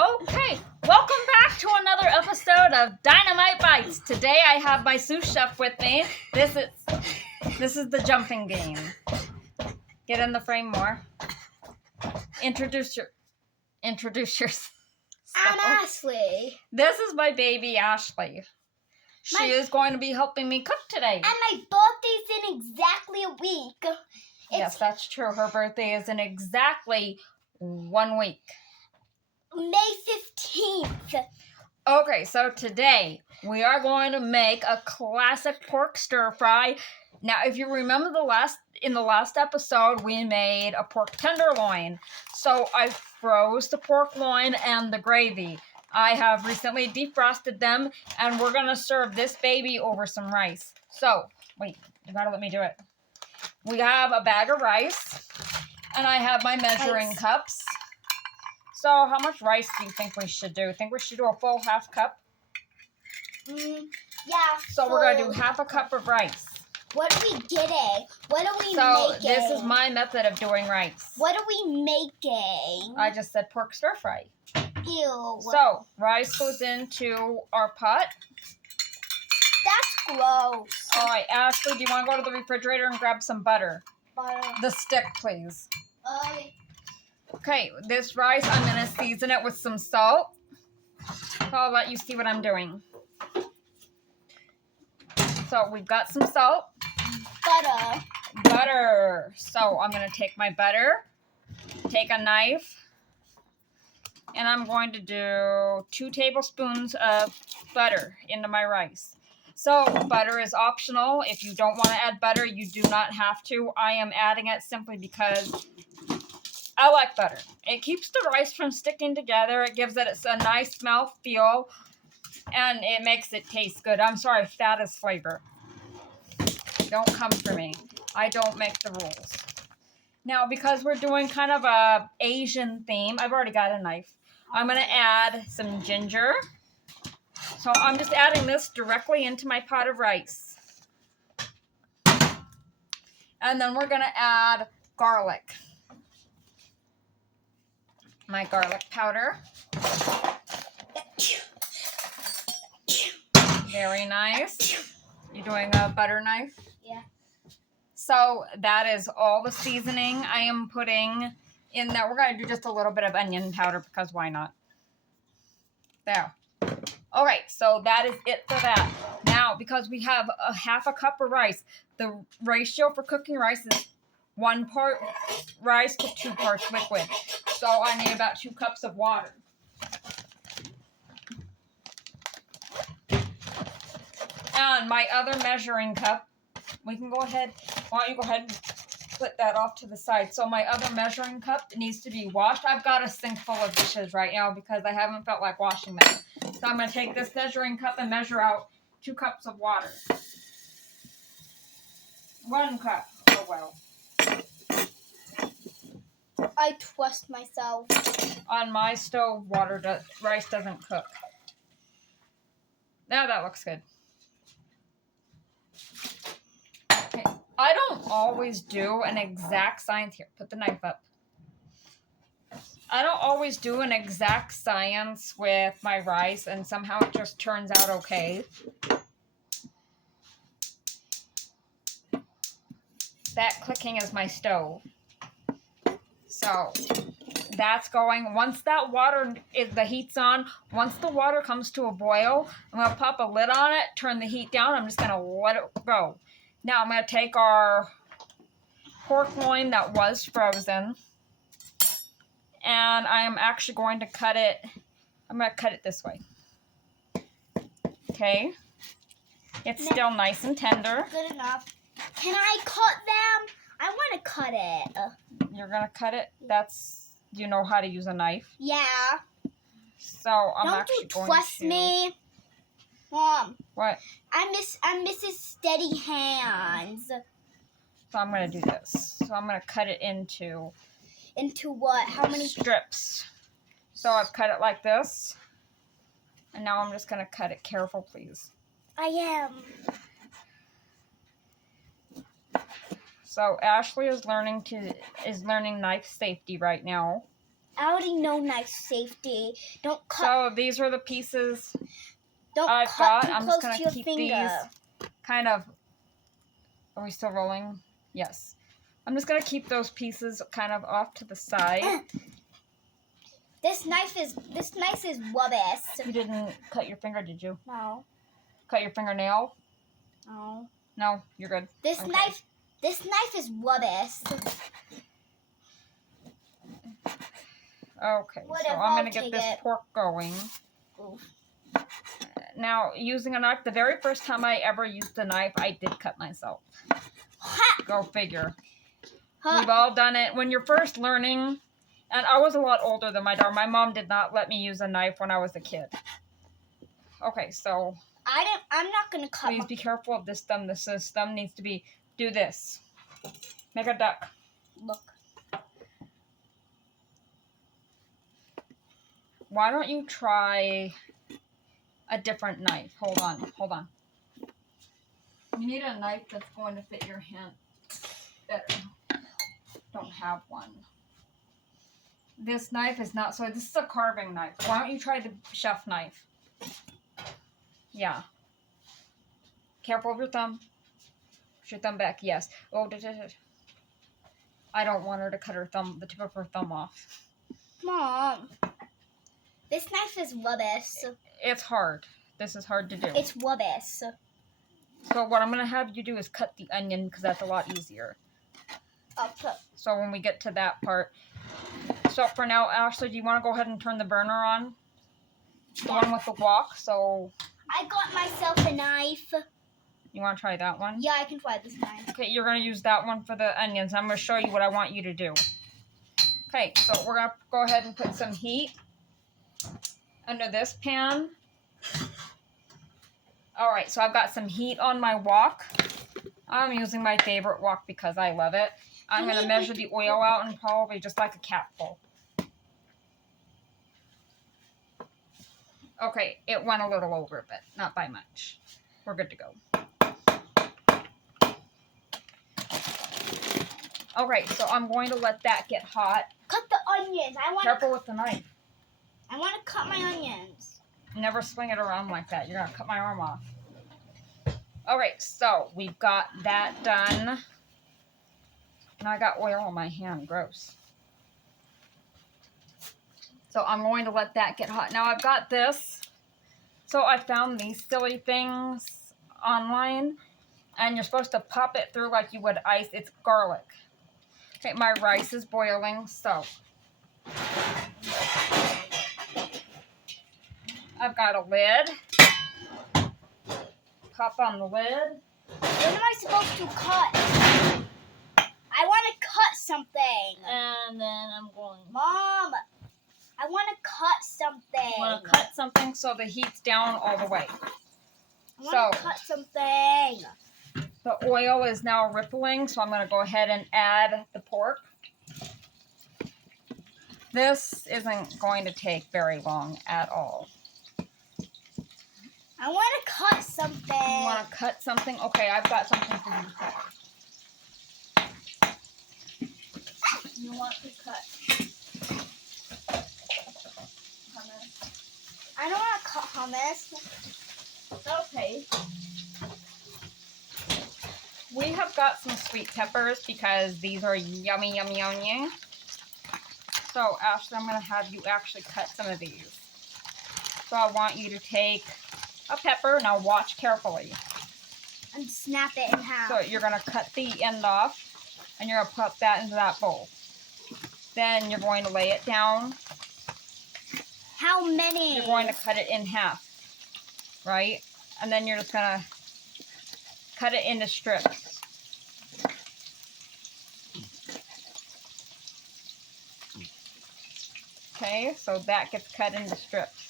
Okay, welcome back to another episode of Dynamite Bites. Today I have my sous chef with me. This is the jumping game. Get in the frame more. Introduce yourself. I'm Ashley. This is my baby Ashley. She is going to be helping me cook today. And my birthday's in exactly a week. Yes, that's true. Her birthday is in exactly 1 week. May 15th. Okay, so today we are going to make a classic pork stir fry. Now, if you remember in the last episode, we made a pork tenderloin. So I froze the pork loin and the gravy. I have recently defrosted them, and we're going to serve this baby over some rice. So, wait, you gotta let me do it. We have a bag of rice, and I have my measuring cups. So, how much rice do you think we should do? Think we should do a full half cup? Yeah. So, we're going to do half a cup of rice. What are we getting? What are we So, making? this is my method of doing rice. What are we making? I just said pork stir fry. Ew. So, rice goes into our pot. That's gross. All right, Ashley, do you want to go to the refrigerator and grab some butter? Butter. The stick, please. Okay, this rice, I'm going to season it with some salt. So I'll let you see what I'm doing. So we've got some salt. Butter. So I'm going to take my butter, take a knife, and I'm going to do 2 tablespoons of butter into my rice. So butter is optional. If you don't want to add butter, you do not have to. I am adding it simply because I like butter. It keeps the rice from sticking together. It gives it a nice mouthfeel, and it makes it taste good. I'm sorry if that is flavor. Don't come for me. I don't make the rules. Now, because we're doing kind of a Asian theme, I've already got a knife. I'm going to add some ginger. So I'm just adding this directly into my pot of rice. And then we're going to add garlic. My garlic powder. Very nice. You doing a butter knife? Yeah. So that is all the seasoning I am putting in there. We're going to do just a little bit of onion powder because why not? There. All right, so that is it for that. Now, because we have a half a cup of rice, the ratio for cooking rice is 1 part rice to 2 parts liquid. So I need about 2 cups of water. And my other measuring cup, we can go ahead, why don't you go ahead and put that off to the side. So my other measuring cup needs to be washed. I've got a sink full of dishes right now because I haven't felt like washing them. So I'm going to take this measuring cup and measure out 2 cups of water. 1 cup. Oh, well. I trust myself. On my stove, rice doesn't cook. Now that looks good. Okay. I don't always do an exact science. Here, put the knife up. I don't always do an exact science with my rice, and somehow it just turns out okay. That clicking is my stove. So that's going. Once that the heat's on, once the water comes to a boil, I'm going to pop a lid on it, turn the heat down. I'm just going to let it go. Now I'm going to take our pork loin that was frozen, and I am actually going to cut it. I'm going to cut it this way. Okay. It's still nice and tender. Good enough. Can I cut them? I want to cut it. You're going to cut it? You know how to use a knife? Yeah. So I'm Don't actually you going trust to... me? Mom. What? I'm Mrs. Steady Hands. So I'm going to do this. So I'm going to cut it into... Into what? How many? Strips. So I've cut it like this. And now I'm just going to cut it. Careful, please. I am. So Ashley is learning knife safety right now. I already know knife safety. Don't cut. So these are the pieces Don't I've cut got. too I'm close just going to to your keep finger. these kind of... Are we still rolling? Yes. I'm just going to keep those pieces kind of off to the side. This knife is rubbish. You didn't cut your finger, did you? No. Cut your fingernail? No. No, you're good. This Okay. knife is rubbish. Okay, Whatever, so I'm I'll going to get take this it. pork going. Oof. Now, using a knife, the very first time I ever used a knife, I did cut myself. Ha! Go figure. Ha! We've all done it. When you're first learning, and I was a lot older than my daughter. My mom did not let me use a knife when I was a kid. Okay, so I'm not gonna cut. please be careful of this thumb. This thumb needs to be, do this. Make a duck. Look. Why don't you try a different knife? Hold on. You need a knife that's going to fit your hand better. Don't have one. This knife is not, so this is a carving knife. Why don't you try the chef knife? Yeah. Careful of your thumb. Push your thumb back, yes. Oh, I don't want her to cut her thumb, the tip of her thumb off. Mom. This knife is rubbish. It's hard. This is hard to do. It's rubbish. So what I'm going to have you do is cut the onion because that's a lot easier. I'll put. So when we get to that part. So for now, Ashley, do you want to go ahead and turn the burner on? The one with the wok. So I got myself a knife. you want to try that one? Yeah, I can try this knife. Okay, you're going to use that one for the onions. I'm going to show you what I want you to do. Okay, so we're going to go ahead and put some heat under this pan. Alright, so I've got some heat on my wok. I'm using my favorite wok because I love it. I'm going to measure the oil out in probably just like a capful. Okay, it went a little over, but not by much. We're good to go. Alright, so I'm going to let that get hot. Cut the onions. Careful with the knife. I want to cut my onions. Never swing it around like that. You're going to cut my arm off. Alright, so we've got that done. Now I got oil on my hand. Gross. So I'm going to let that get hot. Now I've got this. So I found these silly things online. And you're supposed to pop it through like you would ice. It's garlic. Okay, my rice is boiling. So I've got a lid. Pop on the lid. When am I supposed to cut? I want to cut something. And then I'm going... Mom, I want to cut something. I want to cut something so the heat's down all the way. I want to cut something. The oil is now rippling, so I'm going to go ahead and add the pork. This isn't going to take very long at all. I want to cut something. You want to cut something? Okay, I've got something for you to cut. You want to cut hummus? I don't want to cut hummus. Okay. We have got some sweet peppers because these are yummy, yummy, yummy. So, Ashley, I'm going to have you actually cut some of these. So I want you to take a pepper. Now watch carefully. And snap it in half. So you're going to cut the end off and you're going to put that into that bowl. Then you're going to lay it down. How many? You're going to cut it in half, right? And then you're just going to cut it into strips. Okay, so that gets cut into strips.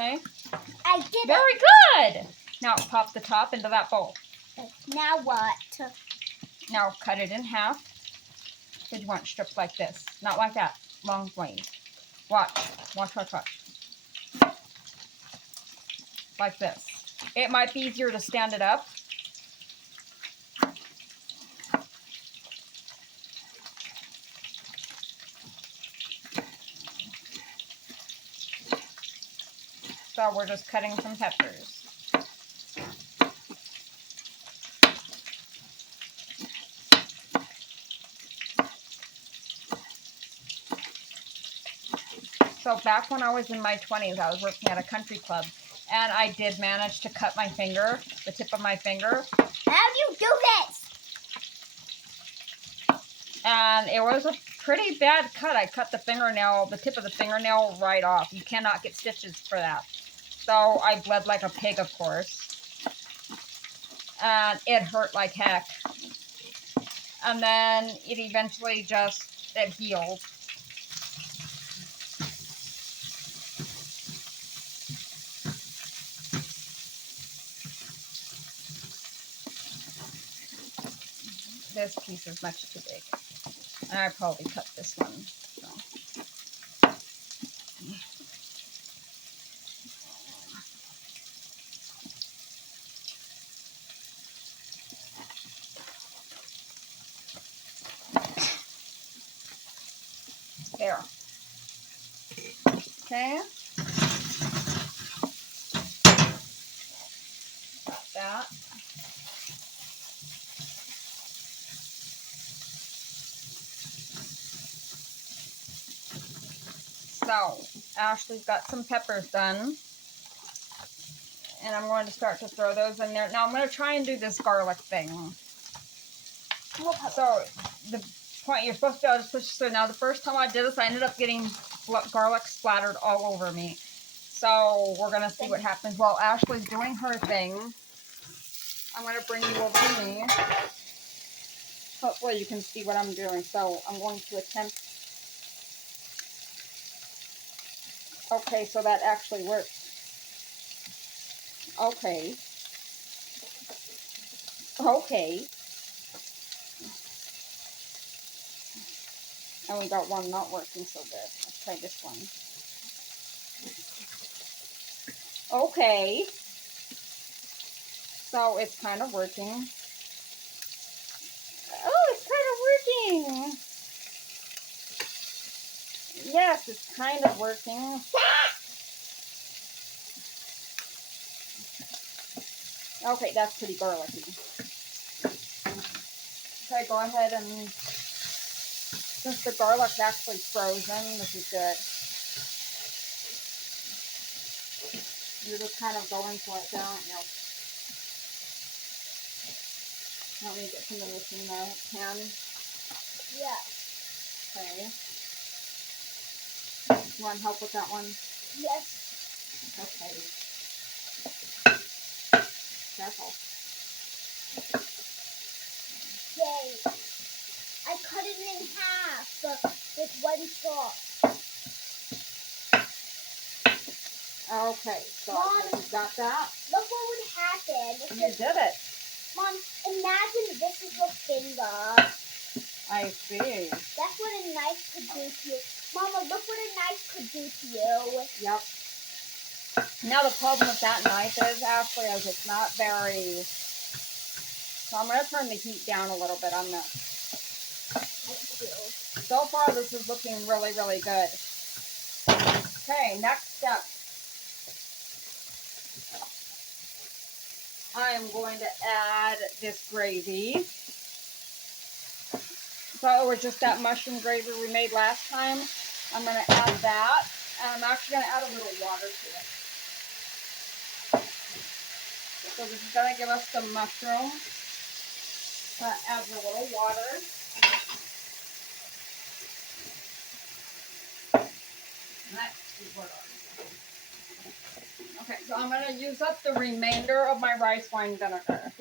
Okay. I did Very good. Now pop the top into that bowl. it. Now what? Now cut it in half. Because you want strips like this. Not like that. Long ways. Watch. Watch, watch, watch. like this. It might be easier to stand it up. So we're just cutting some peppers. So back when I was in my 20s, I was working at a country club, and I did manage to cut my finger, the tip of my finger. How do you do this? And it was a pretty bad cut. I cut the fingernail, the tip of the fingernail right off. You cannot get stitches for that. So I bled like a pig, of course. And it hurt like heck. And then it eventually it healed. This piece is much too big. And I probably cut this one. So. There. Okay. Got that. So, Ashley's got some peppers done. And I'm going to start to throw those in there. Now, I'm going to try and do this garlic thing. So, the point, you're supposed to be able to push through. Now, the first time I did this, I ended up getting garlic splattered all over me. So, we're going to see what happens. While Ashley's doing her thing, I'm going to bring you over to me. Hopefully, you can see what I'm doing. So, I'm going to attempt. Okay, so that actually works. Okay. Okay. And we got one not working so good. Let's try this one. Okay. So it's kind of working. Oh, it's kind of working. Yes, it's kind of working. Okay, that's pretty garlicky. Okay, go ahead and, since the garlic's actually frozen, this is good. You're just kind of going for it down. Nope. Let me get some of this in the pan. Yeah. Okay. You want help with that one? Yes. Okay. Careful. Yay. I cut it in half with one saw. Okay, so Mom, you got that? Look what would happen. You did it. Mom, imagine this is your finger. I see. That's what a knife could do to you. Mama, look what a knife could do to you. Yep. Now the problem with that knife is, Ashley, is it's not very... So I'm going to turn the heat down a little bit on this. So far, this is looking really, really good. Okay, next step. I am going to add this gravy. So it was just that mushroom gravy we made last time. I'm going to add that. And I'm actually going to add a little water to it. So this is going to give us some mushroom. That adds a little water. Okay, so I'm going to use up the remainder of my rice wine vinegar.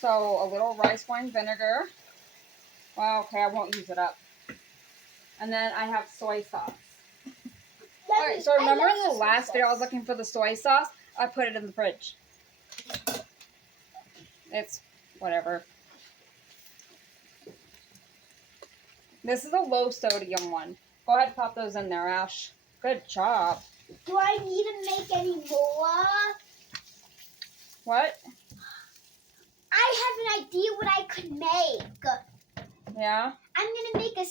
So a little rice wine vinegar. Well, okay, I won't use it up. And then I have soy sauce. Alright, so remember in the last video I was looking for the soy sauce? I put it in the fridge. It's whatever. This is a low sodium one. Go ahead and pop those in there, Ash. Good job. Do I need to make any more? What? I have an idea what I could make. Yeah? I'm gonna make a